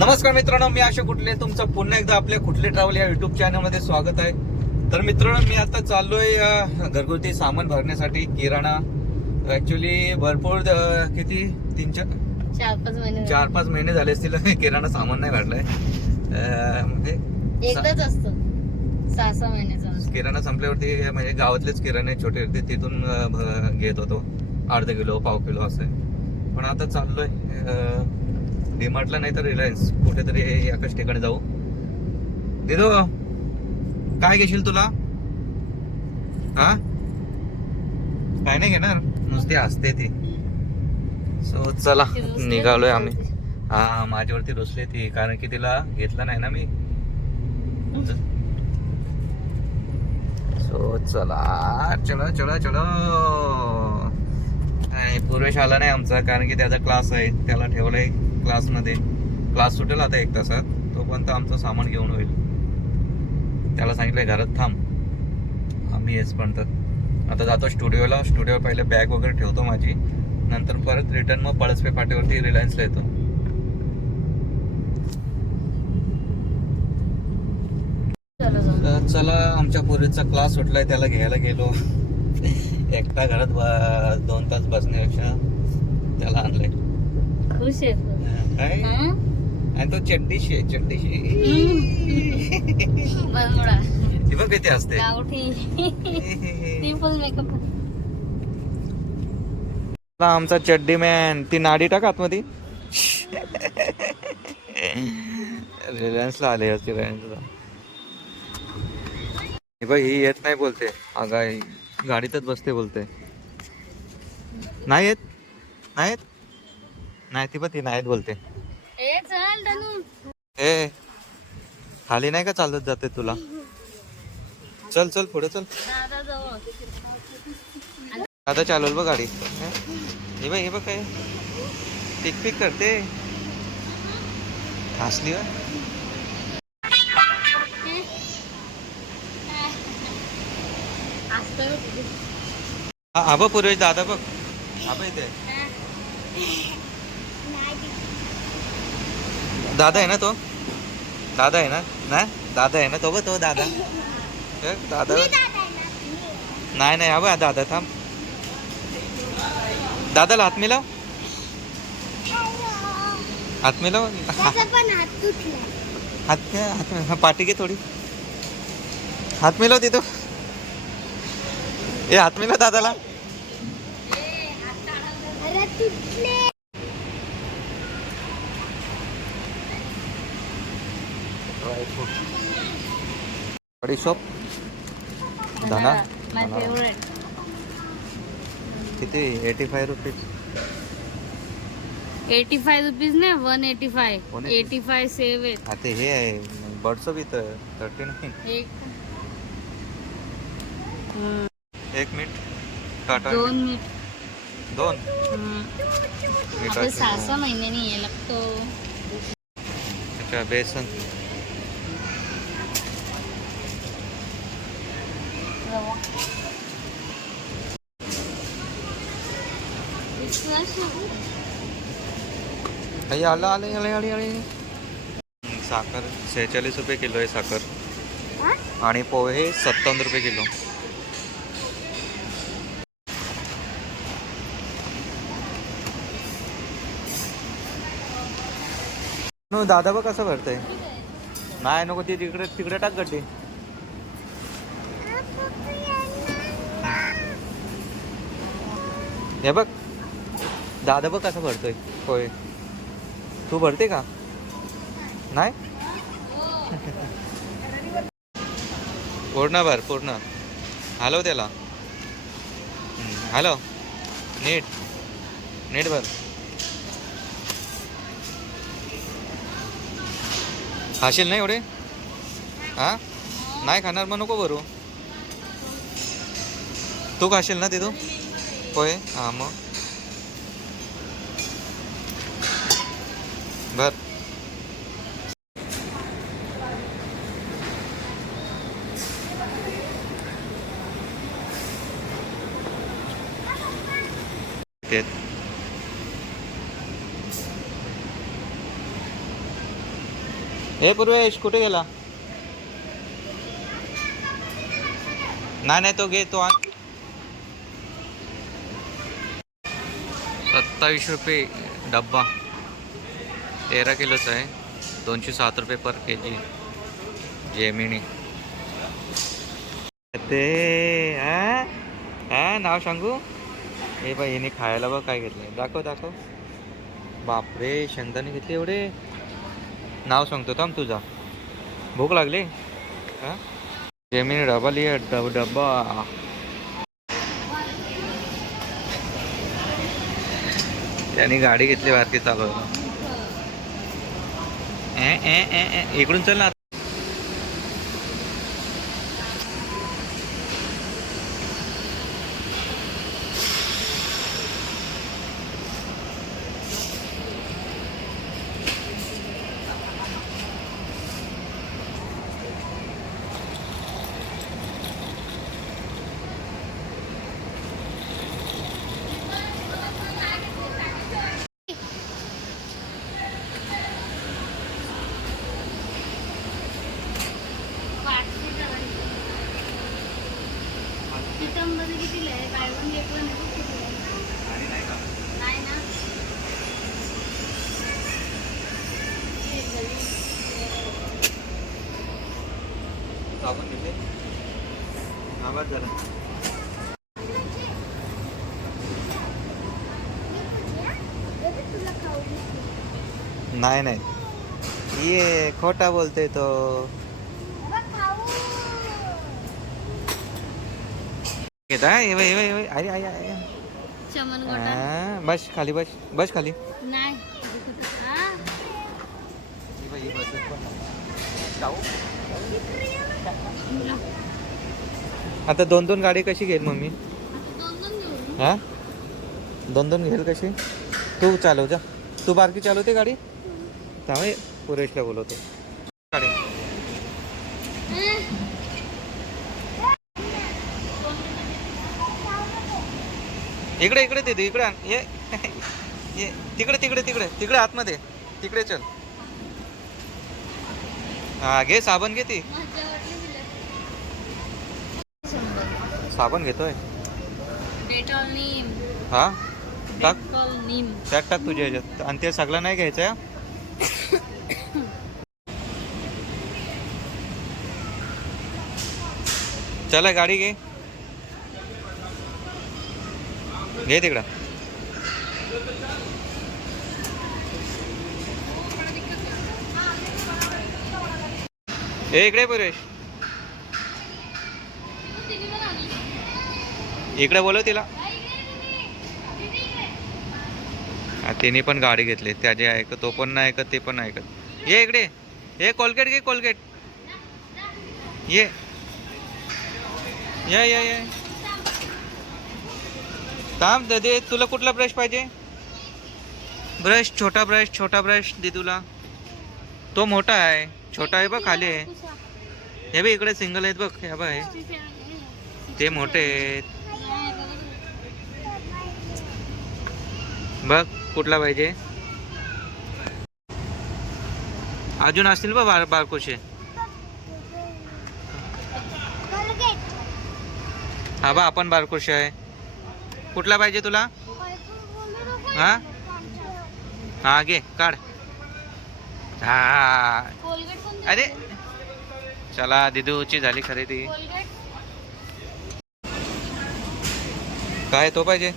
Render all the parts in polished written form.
नमस्कार मित्रांनो, मी आशा कुठले तुमचं पुन्हा एकदा आपल्या कुठले ट्रॅव्हल या युट्यूब चॅनलमध्ये स्वागत आहे. तर मित्रांनो, मी आता चाललोय घरगुती सामान भरण्यासाठी किराणा. ऍक्च्युली भरपूर किती 4-5 महिने झाले असतील किराणा सामान नाही भरलाय. म्हणजे एकदाच असतो 6-6 महिन्याचा. किराणा संपल्यावरती म्हणजे गावातलेच किराणे छोटे होते तिथून घेत होतो, अर्धा किलो पाव किलो असं. पण आता चाललोय डीमार्टला नाही तर रिलायन्स कुठेतरी एकाच ठिकाणी जाऊ. दिदो, काय घेशील तुला? हा, काय नाही घेणार, नुसती हसते ती. सो चला निघालोय आम्ही. हा, माझ्यावरती रुसले ती कारण की तिला घेतलं नाही ना मी. सो चला चलो चलो चलो. पूर्वेश आला नाही आमचा कारण की त्याचा क्लास आहे, त्याला ठेवलंय क्लासमध्ये. क्लास सुटेल आता 1 तासात, तोपर्यंत आमचं सामान घेऊन होईल. त्याला सांगितलंय घरात थांब, आम्ही येचपर्यंत. आता जातो स्टुडिओला. स्टुडिओ पहिले बॅग वगैरे ठेवतो माझी, नंतर परत रिटर्न मग पळसपे पाटीवरती रिलायन्सला येतो. चला, आमच्या पोरीचा क्लास सुटलाय, त्याला घ्यायला गेलो. एकटा घरात 2 तास बसण्यापेक्षा त्याला आणलंय. खुश आहे काय? आणि तो चड्डीशी ती बघ किती असते. आमचा चड्डी मॅन. ती नाडी टाक आतमध्ये. रिलायन्सला आले. रिलायन्सला ही येत नाही बोलते. अगं गाडीतच बसते बोलते. नाही येत, नाही येत, नाही ती पण ती नाहीत बोलते. ए, खाली नाही का चालत जाते तुला? चल चल पुढे चल. आता चालवल बघ गाडी. हे बघ काय पिक पिक करते. हसली वा. हा बघ पूर्वेश दादा बघ. हा बघ इथे दादा आहे ना तो. दादा आहे ना. दादा आहे ना तो. बघ तो दादा. दादा नाही नाही. हा बघ दादा. थांब, दादाला हात मिलाव. हात मिलाव. हात पाठी घे थोडी. हात मिलाव तिथं. ए, हात मिलाव दादाला. बडी शॉप धना. किती? 85 रुपीज. 85 रुपीज नाही, 185. 85 सेव आहेत. आता हे आहे बर्ड्स विथ 39. एक मिनिट. टाटा. 2 मिनिट. 2 6-6 महिन्यांनी यायला लागतो. अच्छा, बेसन. आले. साखर 46 रुपये किलो आहे साखर. आणि पोहे 57 रुपये किलो. दादा बघ कसं भरतय. नाही नको, ती तिकडे टाक गड्डी. हे बघ दादा बघ कसं भरतोय होय. तू भरते का? नाही. पूर्ण भर, पूर्ण. हॅलो त्याला. हॅलो, नीट भर. खाशील नाही एवढे? हा, नाही खाणार मग नको भरू. तू खाशील ना तिथून होय. हा मग बर. हे पूर्वेश कुठे गेला? नाही तो घे तो आण. 27 रुपये डब्बा, 13 किलोचा आहे. 207 रुपये पर kg. जेमिनी ते नाव सांगू? हे बाई हिने खायला बघ काय घेतलंय. दाखव. बापरे, शेंगदाणे घेतले एवढे. नाव सांगतो थांब तुझा. भूक लागली हा? जेमिनी डबा लिहा डब्बा. त्याने गाडी घेतली बारकी चालवायला. इकडून चल ना. मध्ये कितीला आहे? बाय वन गेट वन नाही ना. साबण घेतले आवाज झाला. नाही ये खोटा बोलते तो. अरे चमन गोटा. बस खाली बस खाली. नाही आता 2-2 गाडी कशी घेईल मम्मी? दोन घेऊ. हा 2-2 घेईल कशी? तू चालव जा. तू बारकी चालवते गाडी? त्यामुळे पुरेशला बोलवतो. गाडी इकडे दे इकडे आण. ये तिकडे आतमध्ये तिकडे चल. हा घे साबण घे. ती साबण घेतोय. डेटॉल नीम. हा टाक. डेटॉल नीम त्यात टाक तुझ्या ह्याच्यात. आणि ते सगळं नाही घ्यायचं. चला गाडी घे तिकडं. इकडे पुरेश इकडे बोलव तिला. तिने पण गाडी घेतली. त्याचे ऐकत, तो पण नाही ऐकत, ते पण नाही ऐकत. ये इकडे. हे कोलगेट घे कोलगेट. ये थांब दे. तुला कुठला ब्रश पाहिजे? छोटा ब्रश दे तुला. तो मोठा आहे, छोटा आहे बघ खाली आहे. हे बघ इकडे सिंगल आहेत बघ. हे बघ ते मोठे आहेत बघ. कुठला पाहिजे? अजून असतील बघ बारकोशे. हा बा आपण बारकोशे आहे. कुठला पाहिजे तुला? हा घे काढ. हा अरे चला दिदूची झाली खरेदी. काय तो पाहिजे?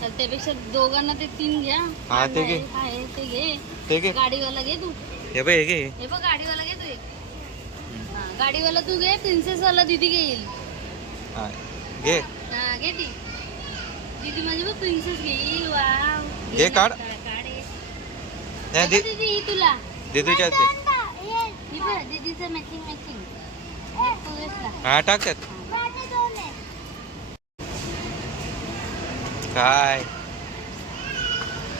त्यापेक्षा दोघांना ते 3 घ्या. हा ते घे. ते घे. गाडीवाला घे तू. हे बघ घे. हे बघ गाडीवाला घे तू एक. गाडीवाला तू घे. प्रिन्सेस वाला दीदी घेईल. घे घे ती दीदी माझी बघ प्रिन्सेस घेईल. वाव घे काढ. दीदी ही तुला दीदूच्या ही बघ दीदीचं मॅचिंग. हा टाक त्यात. काय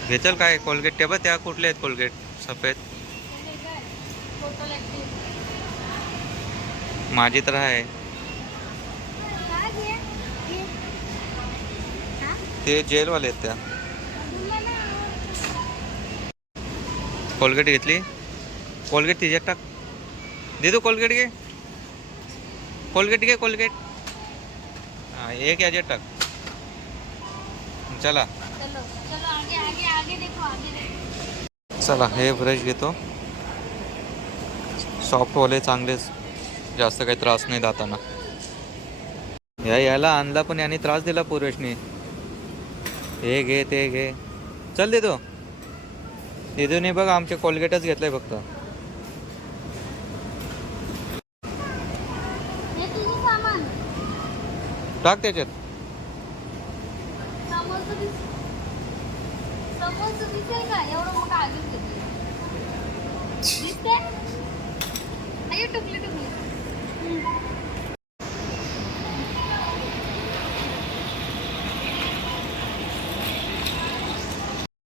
घेचल काय? कोलगेट ते बघ. त्या कुठले आहेत कोलगेट? सफेद. माझी तर आहे. ते जेलवाले आहेत त्या. कोलगेट घेतली. कोलगेट तिच्यात टाक. दे दो कोलगेट घे, कोलगेट घे, कोलगेट. हाँ एक याच्यात टाक. चला चलो चलो आगे आगे आगे देखो आगे देखो. चला हे ब्रश घेतो. सॉफ्टवाले चांगलेच, जास्त काही त्रास नाही दातांना. याला आणला पण याने त्रास दिला पूर्वेशने. हे घे ते घे. चल देतो. देदूने बघ आमचे कोलगेटच घेतलंय फक्त. हे तुझं सामान. टाक त्याच्यात. समोरचं दिसेल का एवढं मोठं आगीच घेतलं. दिसते अयो टुकली टुकली.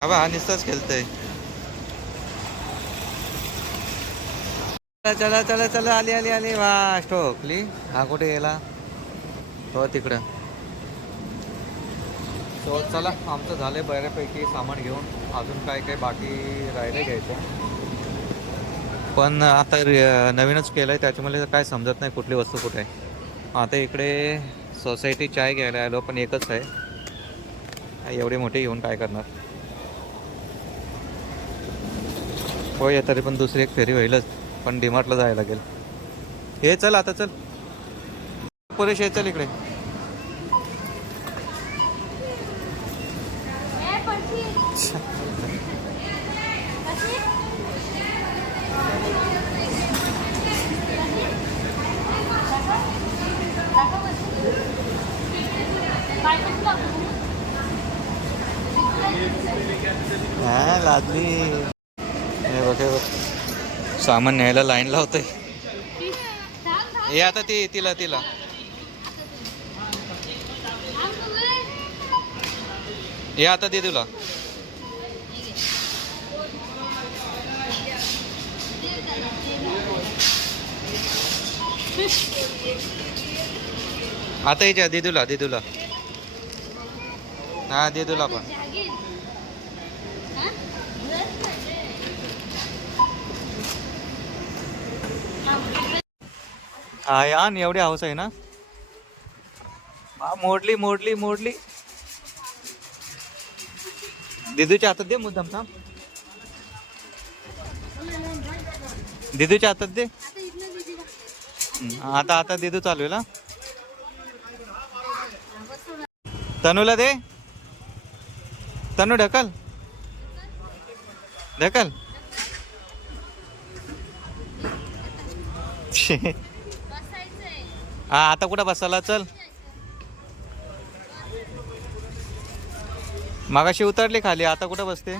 बाबा हा नुसताच खेळतय. चला चला चला आली आली आली. वा स्टोकली. हा कुठे गेला तो तिकडं. तो चला आमचं झालंय बऱ्यापैकी सामान घेऊन. अजून काय काय बाकी राहिले घ्यायचं, पण आता नवीनच केलं आहे त्याच्यामुळे काय समजत नाही कुठली वस्तू कुठे आहे. आता इकडे सोसायटी चाय घ्यायला आलो, पण एकच आहे. एवढी मोठी घेऊन काय करणार. होय तरी पण दुसरी एक फेरी होईलच, पण डीमार्टला जायला लागेल. हे चल आता चल पुरेश हे चल इकडे. हा लादली. हे बघ हे बघ सामान न्यायला लाईन लावतोय. हे आता ती तिला तिला हे आता दे तुला. आता याच्या दे तुला दे तुला. हा दे तुला पण. हा यान एवढी हौस आहे ना. हा मोडली मोडली मोडली. दिदूच्या हातात दे मुद्दाम. थांब दिदूच्या हातात दे. आता आता दिदू चालू आहे ना. तनूला दे. तनू ढकल ढकल. हा आता कुठं बसायला. चल मागाशी उतरली खाली, आता कुठं बसते.